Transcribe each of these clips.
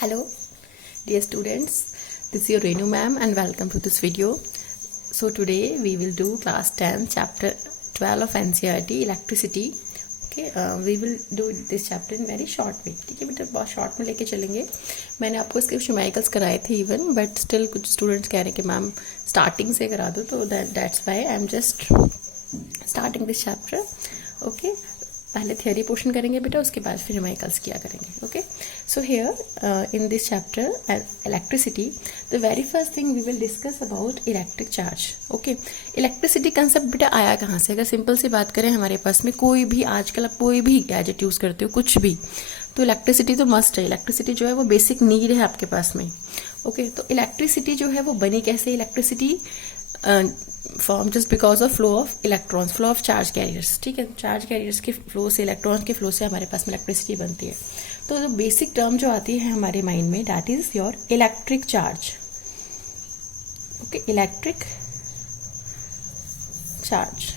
Hello dear students, this is your Renu ma'am and welcome to this video. So today we will do class 10 chapter 12 of NCERT electricity. Okay, we will do this chapter in very short way. ठीक है बेटा, बहुत short में लेके चलेंगे. मैंने आपको इसके न्यूमेरिकल्स कराए थे इवन, बट स्टिल कुछ स्टूडेंट्स कह रहे हैं कि मैम स्टार्टिंग से करा दो, तो that's why I am just starting this chapter. Okay, पहले थियोरी पोर्शन करेंगे बेटा, उसके बाद फिर न्यूमेरिकल्स किया करेंगे. Okay, so here in this chapter electricity the very first thing we will discuss about electric charge. Okay, electricity concept बेटा आया कहाँ से? अगर सिंपल सी बात करें, हमारे पास में कोई भी आजकल आप कोई भी गैजेट यूज करते हो, कुछ भी, तो इलेक्ट्रिसिटी तो मस्ट है. इलेक्ट्रिसिटी जो है वो बेसिक नीड है आपके पास में. ओके, तो इलेक्ट्रिसिटी जो है वो बनी कैसे? Electricity form just because of flow of electrons, flow of charge carriers. ठीक है, चार्ज कैरियर्स के फ्लो से, इलेक्ट्रॉन्स के फ्लो से हमारे पास में इलेक्ट्रिसिटी बनती है. तो जो बेसिक टर्म जो आती है हमारे माइंड में, that is your electric charge. Okay, electric charge.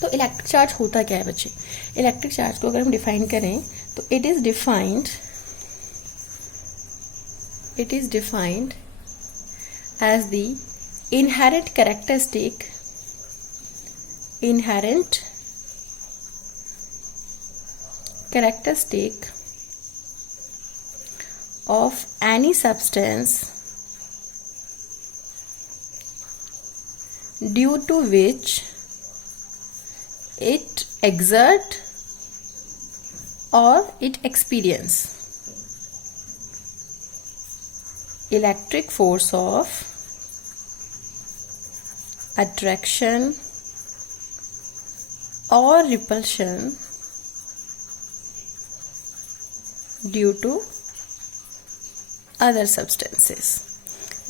तो इलेक्ट्रिक चार्ज होता क्या है बच्चे? इलेक्ट्रिक चार्ज को अगर हम डिफाइन करें तो it is defined as the inherent characteristic of any substance due to which it exert or it experience electric force of attraction or repulsion due to other substances.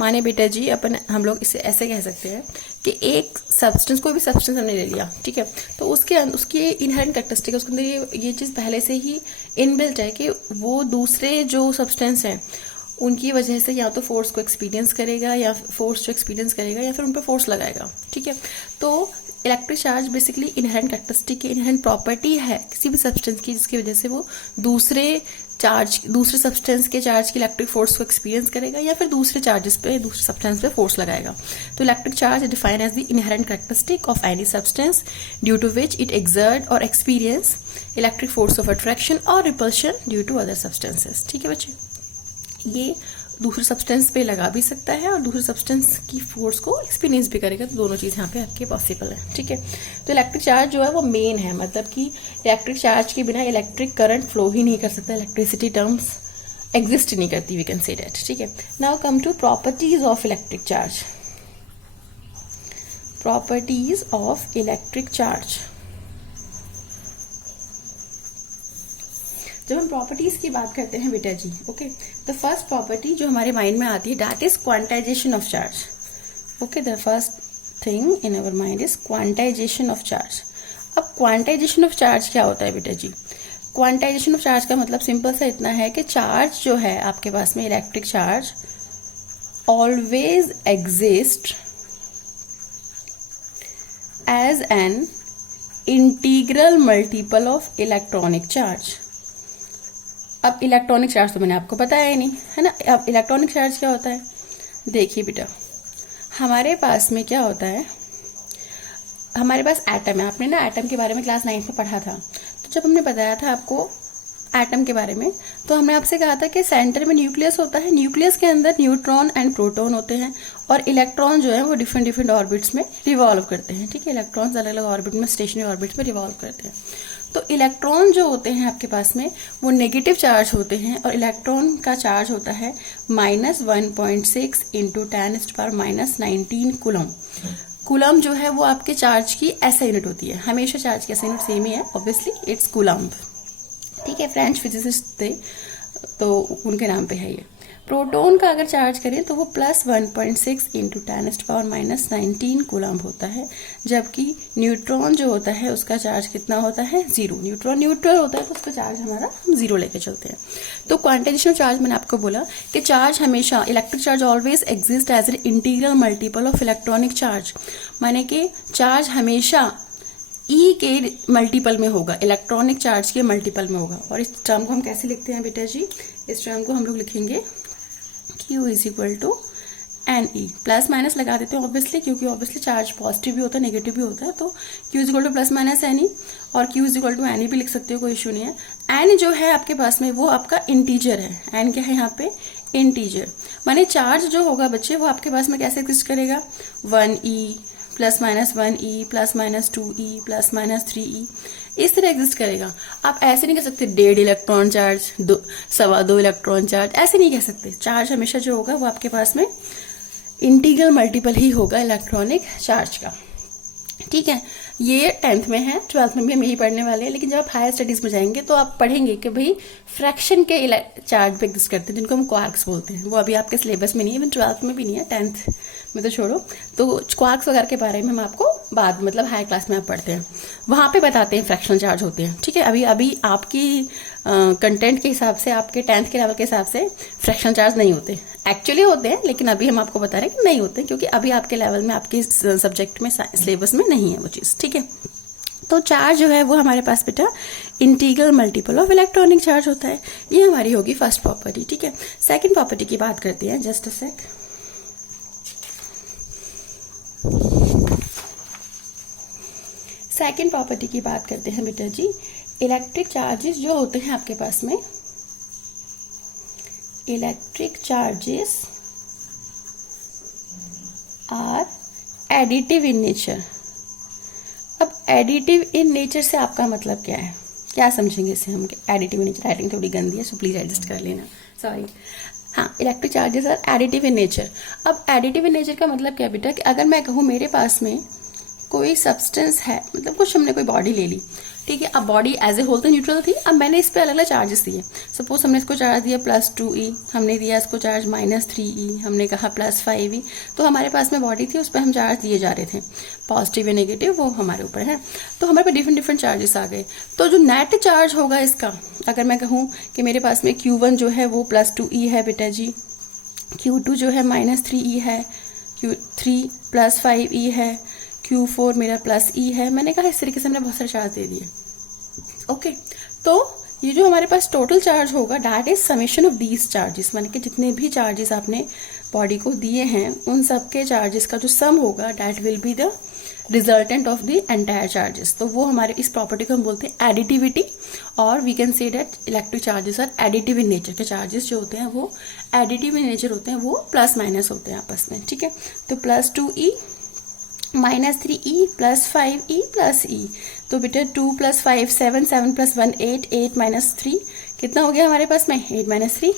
माने बेटा जी, हम लोग इसे ऐसे कह सकते हैं कि एक सब्सटेंस, कोई भी सब्सटेंस हमने ले लिया, ठीक है, तो उसकी इनहेरेंट कैरेक्टरिस्टिक है, उसके अंदर ये चीज़ पहले से ही इनबिल्ट है कि वो दूसरे जो सब्सटेंस हैं उनकी वजह से या तो फोर्स को एक्सपीरियंस करेगा, या फोर्स जो एक्सपीरियंस करेगा या फिर उन पर फोर्स लगाएगा. ठीक है, तो electric charge basically inherent characteristic की, इनहेरेंट प्रॉपर्टी है किसी भी सब्सटेंस की, जिसकी वजह से वो दूसरे सब्सटेंस के चार्ज की इलेक्ट्रिक फोर्स को एक्सपीरियंस करेगा या फिर दूसरे चार्जेस पे, दूसरे सब्सटेंस पे फोर्स लगाएगा. तो electric charge is defined as the inherent characteristic of any substance due to which it exert और experience electric force of attraction और repulsion due to other substances. ठीक है बच्चे, ये दूसरे सब्सटेंस पे लगा भी सकता है और दूसरे सब्सटेंस की फोर्स को एक्सपीरियंस भी करेगा, तो दोनों चीज यहाँ पे आपके पॉसिबल है. ठीक है, तो इलेक्ट्रिक चार्ज जो है वो मेन है, मतलब कि इलेक्ट्रिक चार्ज के बिना इलेक्ट्रिक करंट फ्लो ही नहीं कर सकता, इलेक्ट्रिसिटी टर्म्स एग्जिस्ट नहीं करती, वी कैन से दैट. ठीक है, now come to properties of electric charge. Properties of electric charge. जब हम प्रॉपर्टीज की बात करते हैं बेटा जी, ओके, तो फर्स्ट प्रॉपर्टी जो हमारे माइंड में आती है, that is quantisation of charge. Okay, the first thing in our mind is quantisation of charge. अब क्वांटाइजेशन ऑफ चार्ज क्या होता है बेटा जी? क्वांटाइजेशन ऑफ चार्ज का मतलब सिंपल सा इतना है कि चार्ज जो है आपके पास में, electric charge always exist as an integral multiple of electronic charge. अब इलेक्ट्रॉनिक चार्ज तो मैंने आपको बताया ही नहीं, है ना. अब इलेक्ट्रॉनिक चार्ज क्या होता है? देखिए बेटा, हमारे पास में क्या होता है, हमारे पास एटम है. आपने ना एटम के बारे में क्लास 9 में पढ़ा था, तो जब हमने बताया था आपको एटम के बारे में, तो हमने आपसे कहा था कि सेंटर में न्यूक्लियस होता है, न्यूक्लियस के अंदर न्यूट्रॉन एंड प्रोटॉन होते हैं, और इलेक्ट्रॉन जो है वो डिफरेंट ऑर्बिट्स में रिवॉल्व करते हैं. ठीक है, इलेक्ट्रॉन्स अलग अलग ऑर्बिट में, स्टेशनरी ऑर्बिट्स में रिवॉल्व करते हैं. तो इलेक्ट्रॉन जो होते हैं आपके पास में वो नेगेटिव चार्ज होते हैं, और इलेक्ट्रॉन का चार्ज होता है -1.6 इंटू 10⁻⁻19 कूलम. कूलम जो है वो आपके चार्ज की ऐसा यूनिट होती है, हमेशा चार्ज की ऐसा यूनिट सेम ही है, ऑब्वियसली इट्स कूलम. ठीक है, फ्रेंच फिजिसिस्ट थे तो उनके नाम पे है ये. प्रोटॉन का अगर चार्ज करें तो वो +1.6 इंटू 10⁻⁻19 कूलम होता है, जबकि न्यूट्रॉन जो होता है उसका चार्ज कितना होता है? 0. न्यूट्रॉन न्यूट्रल होता है तो उसका चार्ज हमारा हम 0 लेके चलते हैं. तो क्वांटाइजेशन चार्ज मैंने आपको बोला कि चार्ज हमेशा, electric charge always exist as an integral multiple of electronic charge, माने कि चार्ज हमेशा ई के मल्टीपल में होगा, इलेक्ट्रॉनिक चार्ज के मल्टीपल में होगा। और इस टर्म को हम कैसे लिखते हैं बेटा जी, इस टर्म को हम लोग लिखेंगे Q is equal to n e, plus minus लगा देते हैं ऑब्वियसली, क्योंकि ऑब्वियसली चार्ज पॉजिटिव भी होता है नेगेटिव भी होता है, तो Q is equal to plus minus n e, और Q is equal to n e भी लिख सकते हो, कोई इशू नहीं है। एन जो है आपके पास में वो आपका इंटीजर है, एन क्या है यहाँ पे, इंटीजर, माने चार्ज जो होगा बच्चे वो आपके पास में कैसे एग्जिस्ट करेगा, 1e plus minus 1e plus minus 2e plus minus 3e, इस तरह एग्जिस्ट करेगा। आप ऐसे नहीं कह सकते 1.5 इलेक्ट्रॉन चार्ज, 2.25 इलेक्ट्रॉन चार्ज, ऐसे नहीं कह सकते। चार्ज हमेशा जो होगा वो आपके पास में इंटीग्रल मल्टीपल ही होगा इलेक्ट्रॉनिक चार्ज का, ठीक है। ये 10th में है, 12th में भी हम यही पढ़ने वाले हैं, लेकिन जब आप हायर स्टडीज में जाएंगे तो आप पढ़ेंगे कि भाई फ्रैक्शन के चार्ज पे एग्जिस्ट करते हैं जिनको हम क्वार्क्स बोलते हैं। वो अभी आपके सिलेबस में नहीं है, इवन 12th में भी नहीं है, 10th में तो छोड़ो। तो क्वार्क्स वगैरह के बारे में हम आपको बाद मतलब हाई क्लास में आप पढ़ते हैं, वहां पे बताते हैं फ्रैक्शनल चार्ज होते हैं, ठीक है। अभी आपकी कंटेंट के हिसाब से, आपके 10th के लेवल के हिसाब से फ्रैक्शनल चार्ज नहीं होते, एक्चुअली होते हैं, लेकिन अभी हम आपको बता रहे हैं कि नहीं होते, क्योंकि अभी आपके लेवल में, आपके सब्जेक्ट में, सिलेबस में नहीं है वो चीज़, ठीक है। तो चार्ज जो है वो हमारे पास बेटा integral multiple of electronic charge होता है। ये हमारी होगी फर्स्ट प्रॉपर्टी, ठीक है। सेकंड प्रॉपर्टी की बात करते हैं, just a sec. Second property की बात करते हैं बेटा जी, इलेक्ट्रिक चार्जेस जो होते हैं आपके पास में, electric charges are additive in nature. अब एडिटिव इन नेचर से आपका मतलब क्या है, क्या समझेंगे इसे हम, एडिटिव इन नेचर, राइटिंग थोड़ी गंदी है सो प्लीज एडजस्ट कर लेना, सॉरी। हाँ, electric charges are additive in nature. अब एडिटिव इन नेचर का मतलब क्या बेटा, कि अगर मैं कहूँ मेरे पास में कोई सब्सटेंस है, मतलब कुछ हमने कोई बॉडी ले ली, ठीक है। अब बॉडी एज ए होल तो न्यूट्रल थी, अब मैंने इस पे अलग अलग चार्जेस दिए। सपोज हमने इसको चार्ज दिया +2e, हमने दिया इसको चार्ज -3e, हमने कहा +5e, तो हमारे पास में बॉडी थी, उस पर हम चार्ज दिए जा रहे थे, पॉजिटिव या नेगेटिव वो हमारे ऊपर है। तो हमारे पास डिफरेंट डिफरेंट चार्जेस आ गए। तो जो नेट चार्ज होगा इसका, अगर मैं कहूँ कि मेरे पास में Q1 जो है वो +2e है बेटा जी, Q2 जो है -3e है, Q3 +5e है, Q4 मेरा +e है, मैंने कहा इस तरीके से हमने बहुत सारे चार्ज दे दिए, ओके। तो ये जो हमारे पास टोटल चार्ज होगा, that is summation of these charges, माने कि जितने भी चार्जेस आपने बॉडी को दिए हैं उन सबके चार्जेस का जो सम होगा, that will be the resultant of the entire charges. तो वो हमारे इस प्रॉपर्टी को हम बोलते हैं एडिटिविटी, और we can say that electric charges are additive in nature. के चार्जेस जो होते हैं वो एडिटिव इन नेचर होते हैं, वो प्लस माइनस होते हैं आपस में, ठीक है। तो +2e -3e +5e +e, तो बेटा 2 + 5 7, 7 + 1 8, 8 - 3 कितना हो गया हमारे पास में, 8 - 3,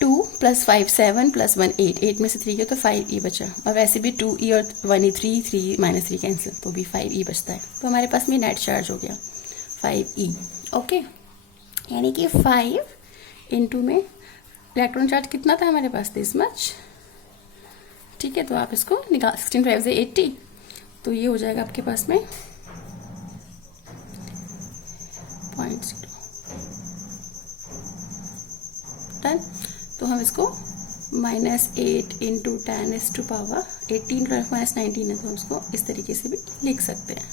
2 + 5 7 + 1 8, 8 में से 3 गया तो 5e बचा, और वैसे भी 2e और 1e 3, 3 - 3 कैंसिल, तो भी 5e बचता है। तो हमारे पास में नेट चार्ज हो गया 5e, ओके। यानी कि 5 × में इलेक्ट्रॉन चार्ज कितना था हमारे पास, दिस मच, ठीक है। तो आप इसको निकाल, 16 × 5 = 80, तो ये हो जाएगा आपके पास में 0.0 डन। तो हम इसको -8 × 10⁻18 -19 है, तो हम इसको इस तरीके से भी लिख सकते हैं,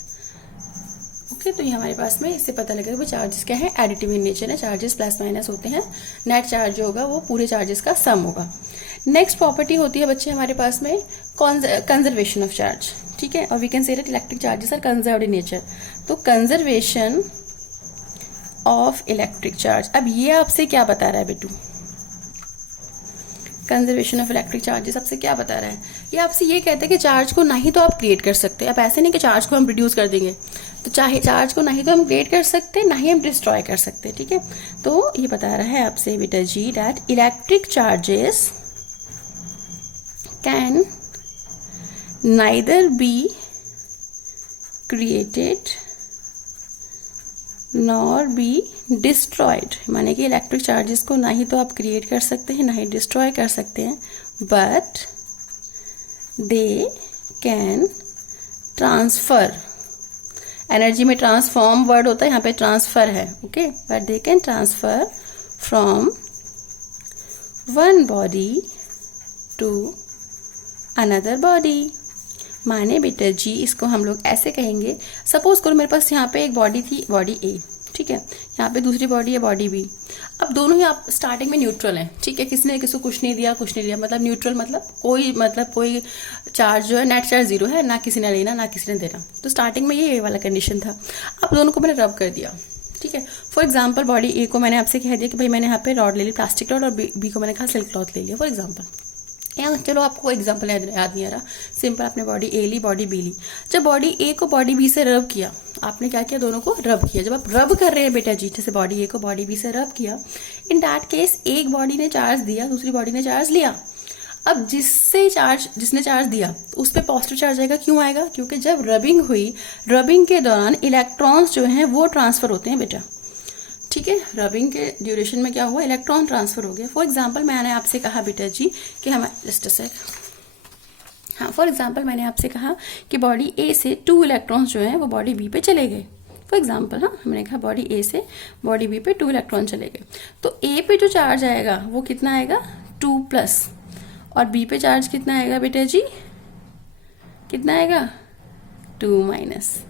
ओके। तो ये हमारे पास में इससे पता लगेगा कि चार्जेस क्या है, एडिटिव इन नेचर है, चार्जेस प्लस माइनस होते हैं, नेट चार्ज जो होगा वो पूरे चार्जेस का सम होगा। नेक्स्ट प्रॉपर्टी होती है बच्चे हमारे पास में कंजर्वेशन ऑफ चार्ज, ठीक है। और we can say that electric charges are conserved in nature. तो कंजर्वेशन ऑफ इलेक्ट्रिक चार्ज, अब ये आपसे क्या बता रहा है बेटू, कंजर्वेशन ऑफ इलेक्ट्रिक चार्जेस आपसे क्या बता रहा है, ये आपसे ये कहता है कि चार्ज को ना ही तो आप क्रिएट कर सकते, अब ऐसे नहीं कि चार्ज को हम रिड्यूस कर देंगे, तो चाहे चार्ज को ना ही तो हम क्रिएट कर सकते, ना ही हम डिस्ट्रॉय कर सकते, ठीक है। तो ये बता रहा है आपसे बेटा जी that electric charges can neither be created nor be destroyed, माने कि इलेक्ट्रिक चार्जेस को ना ही तो आप क्रिएट कर सकते हैं, ना ही डिस्ट्रॉय कर सकते हैं, but they can transfer, energy में ट्रांसफॉर्म वर्ड होता है, यहाँ पे ट्रांसफर है, okay, but they can transfer from one body to another body. माने बेटा जी इसको हम लोग ऐसे कहेंगे, सपोज करो मेरे पास यहाँ पे एक बॉडी थी, बॉडी ए, ठीक है, यहाँ पे दूसरी बॉडी है बॉडी बी। अब दोनों ही आप स्टार्टिंग में न्यूट्रल हैं, ठीक है, किसी ने किसी को कुछ नहीं दिया, कुछ नहीं दिया, मतलब न्यूट्रल मतलब कोई चार्ज जो है नेट चार्ज 0 है, ना किसी ने लेना ना किसी ने देना। तो स्टार्टिंग में ये वाला कंडीशन था। अब दोनों को मैंने रब कर दिया, ठीक है। फॉर एग्जाम्पल बॉडी ए को मैंने आपसे कह दिया कि भाई मैंने यहाँ पे रॉड ले ली, प्लास्टिक रॉड, और बी को मैंने कहा सिल्क क्लॉथ ले लिया फॉर एग्जाम्पल। यहाँ चलो आपको एग्जाम्पल याद नहीं आ रहा, सिंपल आपने बॉडी ए ली, बॉडी बी ली। जब बॉडी ए को बॉडी बी से रब किया, आपने क्या किया, दोनों को रब किया। जब आप रब कर रहे हैं बेटा जी, जैसे बॉडी ए को बॉडी बी से रब किया, इन दैट केस एक बॉडी ने चार्ज दिया, दूसरी बॉडी ने चार्ज लिया। अब जिसने चार्ज दिया उस पर पॉजिटिव चार्ज आएगा। क्यों आएगा? क्योंकि जब रबिंग हुई, रबिंग के दौरान इलेक्ट्रॉन्स जो हैं वो ट्रांसफर होते हैं बेटा, ठीक है। रबिंग के ड्यूरेशन में क्या हुआ, इलेक्ट्रॉन ट्रांसफर हो गया। फॉर एग्जाम्पल मैंने आपसे कहा बेटा जी कि हम जस्ट अ सेक, हाँ, फॉर एग्जाम्पल मैंने आपसे कहा कि बॉडी ए से 2 इलेक्ट्रॉन्स जो हैं वो बॉडी बी पे चले गए। फॉर एग्जाम्पल, हाँ, मैंने कहा बॉडी ए से बॉडी बी पे 2 इलेक्ट्रॉन चले गए, तो ए पे जो चार्ज आएगा वो कितना आएगा, 2+, और बी पे चार्ज कितना आएगा बेटा जी, कितना आएगा, 2-,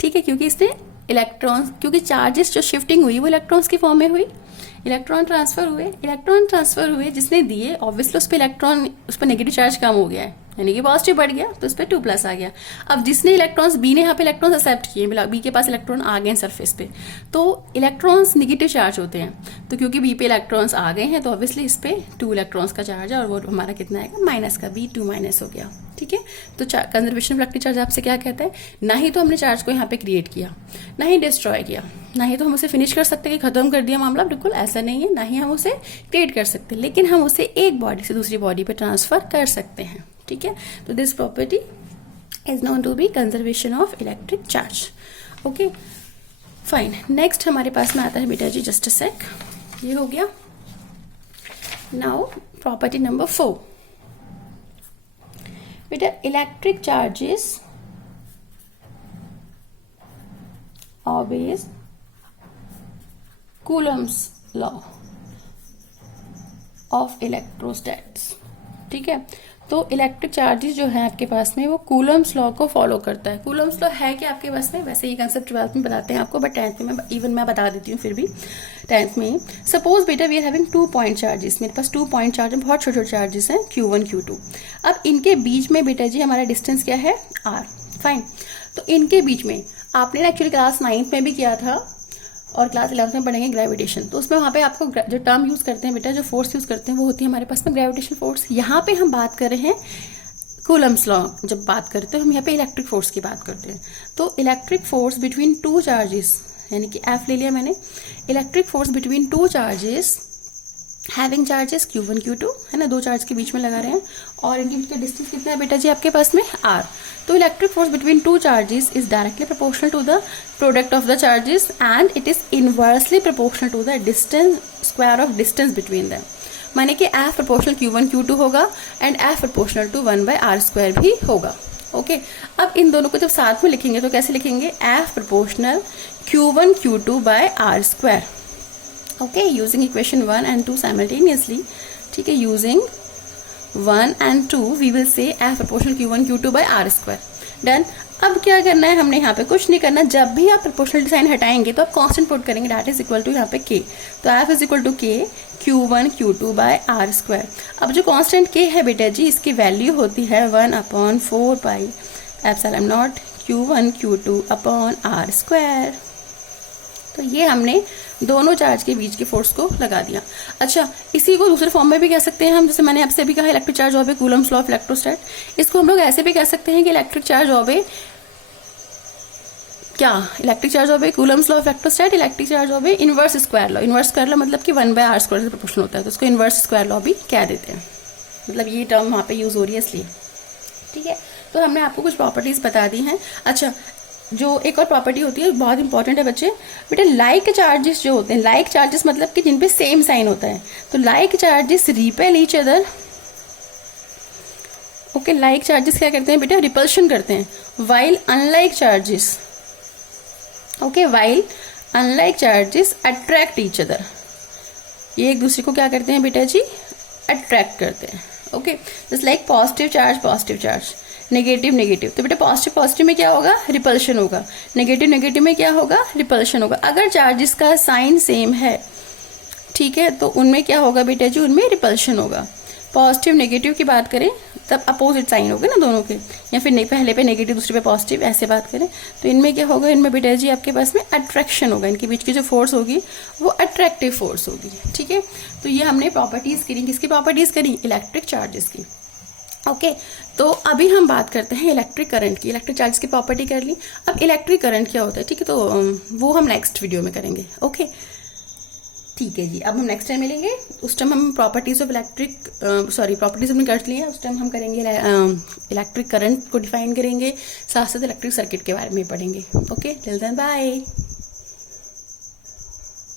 ठीक है। क्योंकि इसने इलेक्ट्रॉन्स, क्योंकि चार्जेस जो शिफ्टिंग हुई वो इलेक्ट्रॉन्स की फॉर्म में हुई, इलेक्ट्रॉन ट्रांसफर हुए जिसने दिए, ऑब्वियसली उस पर नेगेटिव चार्ज कम हो गया है, यानी कि पॉजिटिव बढ़ गया, तो इस पर 2+ आ गया। अब जिसने इलेक्ट्रॉन्स, बी ने यहाँ पे इलेक्ट्रॉन्स एक्सेप्ट किए, बी के पास इलेक्ट्रॉन आ गए हैं सरफेस पे, तो इलेक्ट्रॉन्स नेगेटिव चार्ज होते हैं, तो क्योंकि बी पे इलेक्ट्रॉन्स आ गए हैं तो ऑब्वियसली इस पे 2 इलेक्ट्रॉन्स का चार्ज है, और वो हमारा कितना आएगा, माइनस का, बी 2- हो गया, ठीक है। तो कंजर्वेशन ऑफ इलेक्ट्रिक चार्ज आपसे क्या कहता है, ना ही तो हमने चार्ज को यहाँ पे क्रिएट किया, ना ही डिस्ट्रॉय किया, ना ही तो हम उसे फिनिश कर सकते कि खत्म कर दिया मामला, बिल्कुल ऐसा नहीं है, ना ही हम उसे क्रिएट कर सकते, लेकिन हम उसे एक बॉडी से दूसरी बॉडी पे ट्रांसफर कर सकते हैं, ठीक है। तो this property is known to be conservation of electric charge. Okay fine, next हमारे पास में आता है बेटा जी, जस्ट अ सेक, ये हो गया। नाउ प्रॉपर्टी नंबर 4, बेटा electric charges obeys Coulomb's law of electrostats, ठीक है। तो इलेक्ट्रिक चार्जेस जो है आपके पास में वो कूलम्स लॉ को फॉलो करता है। कूलम्स लॉ है कि आपके पास में, वैसे ये कंसेप्ट 12th में बताते हैं आपको, बट 10th में इवन मैं बता देती हूँ फिर भी। 10th में सपोज बेटा we are having 2 point charges, मेरे पास 2 पॉइंट चार्ज है, बहुत छोटे छोटे चार्जेस हैं, Q1 Q2। अब इनके बीच में बेटा जी हमारा डिस्टेंस क्या है, R, फाइन। तो इनके बीच में आपने ना एक्चुअली क्लास 9th में भी किया था और क्लास 11th में पढ़ेंगे ग्रेविटेशन, तो उसमें वहाँ पे आपको जो टर्म यूज करते हैं बेटा, जो फोर्स यूज करते हैं वो होती है हमारे पास में ग्रेविटेशन फोर्स। यहाँ पे हम बात कर रहे हैं कूलम्स लॉ, जब बात करते हैं हम यहाँ पे इलेक्ट्रिक फोर्स की बात करते हैं। तो इलेक्ट्रिक फोर्स बिटवीन 2 चार्जेस, यानी कि F ले लिया मैंने, electric force between 2 charges having charges Q1 Q2, है ना, 2 चार्ज के बीच में लगा रहे हैं, और इनके बीच का डिस्टेंस कितना है बेटा जी आपके पास में, R। तो electric force between 2 charges is directly proportional to the product of the charges and it is inversely proportional to the distance, square of distance between them, माने कि F प्रोपोर्शनल Q1 Q2 होगा and F proportional to 1/r² भी होगा। Okay, अब इन दोनों को जब साथ में लिखेंगे तो कैसे लिखेंगे, F proportional Q1 Q2/r²। Okay, using equation 1 and 2 simultaneously, ठीक है, using 1 and 2 we will say F proportional Q1 Q2/r²। Done. अब क्या करना है, हमने यहाँ पे कुछ नहीं करना, जब भी आप प्रोपोर्शनल साइन हटाएंगे तो आप कांस्टेंट पुट करेंगे, दैट इज इक्वल टू यहाँ पे K, तो F is equal to K Q1 Q2/r²। अब जो कांस्टेंट K है बेटा जी, इसकी वैल्यू होती है 1/4πε0 Q1 Q2/r²। तो ये हमने दोनों चार्ज के बीच के फोर्स को लगा दिया। अच्छा, इसी को दूसरे फॉर्म में भी कह सकते हैं हम, जैसे मैंने आपसे भी कहा electric charge obey Coulomb's law of electrostat, इसको हम लोग ऐसे भी कह सकते हैं कि इलेक्ट्रिक चार्ज ऑबे क्या, electric charge obey Coulomb's law of electrostat, electric charge obey inverse square law. Inverse square law मतलब कि 1/r² से प्रोपोर्शनल होता है, तो उसको इनवर्स स्क्वायर लॉ भी कह देते हैं, मतलब ये टर्म वहाँ पे यूज हो रही है इसलिए, ठीक है। तो हमने आपको कुछ प्रॉपर्टीज बता दी हैं। अच्छा, जो एक और प्रॉपर्टी होती है बहुत इंपॉर्टेंट है बच्चे, बेटा लाइक चार्जेस जो होते हैं, लाइक चार्जेस मतलब कि जिन पे सेम साइन होता है, तो like charges repel each other. Okay, like charges क्या करते हैं बेटा, रिपल्शन करते हैं, while unlike charges, okay, while unlike charges attract each other. ये एक दूसरे को क्या करते हैं बेटा जी, अट्रैक्ट करते हैं। Okay, just like positive charge negative negative, तो बेटा पॉजिटिव पॉजिटिव में क्या होगा, रिपल्शन होगा, नेगेटिव नेगेटिव में क्या होगा, रिपल्शन होगा। अगर चार्जेस का साइन सेम है, ठीक है, तो उनमें क्या होगा बेटा जी, उनमें रिपल्शन होगा। पॉजिटिव नेगेटिव की बात करें तब अपोजिट साइन होगा ना दोनों के, या फिर पहले पे नेगेटिव दूसरे पे पॉजिटिव, ऐसे बात करें तो इनमें क्या होगा, इनमें बेटा जी आपके पास में अट्रैक्शन होगा, इनके बीच की जो फोर्स होगी वो अट्रैक्टिव फोर्स होगी। ठीक है, तो ये हमने प्रॉपर्टीज करी, किसकी प्रॉपर्टीज करी, इलेक्ट्रिक चार्जेस की। ओके, तो अभी हम बात करते हैं इलेक्ट्रिक करंट की। इलेक्ट्रिक चार्ज की प्रॉपर्टी कर ली, अब इलेक्ट्रिक करंट क्या होता है, ठीक है, तो वो हम नेक्स्ट वीडियो में करेंगे। ओके, ठीक है जी, अब हम नेक्स्ट टाइम मिलेंगे, उस टाइम हम प्रॉपर्टीज ऑफ प्रॉपर्टीज हमने कर ली है, उस टाइम हम करेंगे इलेक्ट्रिक करंट को डिफाइन करेंगे, साथ साथ इलेक्ट्रिक सर्किट के बारे में पढ़ेंगे। Okay, till then bye.